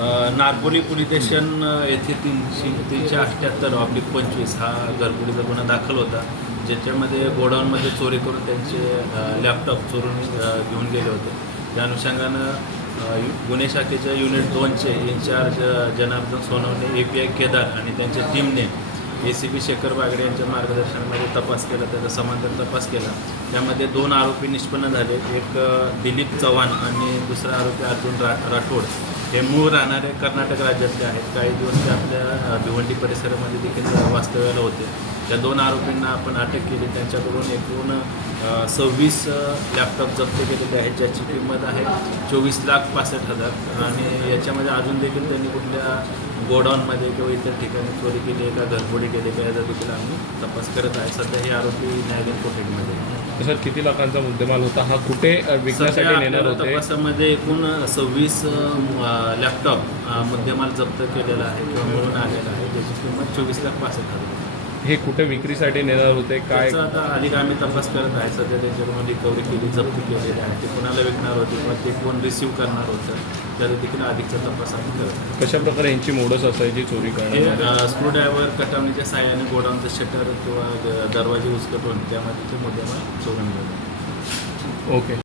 अ, Narpoli police station येथे तीनशे तीनशे अठ्ठ्याहत्तर ऑब्लिक पंचवीस हा घरपुडीचा गुन्हा दाखल होता. ज्याच्यामध्ये गोडाऊनमध्ये चोरी करून त्यांचे लॅपटॉप चोरून घेऊन गेले होते. त्या अनुषंगानं गुन्हे शाखेच्या युनिट दोनचे incharge Janardan Sonawane A P I Kedar आणि त्यांच्या टीमने A C B Shekhar Bagade यांच्या मार्गदर्शनामध्ये तपास केला त्याचा समांतर तपास केला. त्यामध्ये दोन आरोपी निष्पन्न झाले. एक दिलीप चव्हाण आणि दुसरा आरोपी अर्जुन रा राठोड. हे मूळ राहणारे कर्नाटक राज्यातले आहेत. काही दिवस ते आपल्या भिवंडी परिसरामध्ये देखील वास्तव्याला होते. त्या दोन आरोपींना आपण अटक केली त्यांच्याकडून एकूण सव्वीस लॅपटॉप जप्त केलेले आहेत ज्याची किंमत आहे चोवीस लाख पासष्ट हजार आणि याच्यामध्ये अजून देखील त्यांनी कुठल्या गोडाऊनमध्ये किंवा इतर ठिकाणी चोरी केली आहे का घरफोडी केली का याचा देखील आम्ही तपास करत आहे सध्या हे आरोपी न्यायालयीन कोठडीमध्ये. सर किती लाखांचा मुद्देमाल होता हा कुठे विकण्यासाठी नेणार होते तपासामध्ये एकूण सव्वीस लॅपटॉप मुद्देमाल जप्त केलेला आहे किंवा मिळून आलेला आहे ज्याची किंमत चोवीस लाख पासष्ट हजार. हे कुठे विक्रीसाठी नेणार होते? काय? आता अधिक आम्ही तपास करत आहे. सध्या त्यांच्याकडून रिकव्हरी केली जप्त केलेली आहे. ते कोणाला विकणार होते? किंवा ते कोण रिसिव्ह करणार होतं? त्याचा देखील अधिकचा तपास आम्ही करत कशा प्रकारे यांची मोडस असायची चोरी हे करण्यामध्ये? स्क्रू ड्रायव्हर कटावणीच्या साह्याने गोडाऊनचं शटर किंवा दरवाजे उचलटून त्यामध्ये ते मुद्देमाल चोरून गेले. ओके.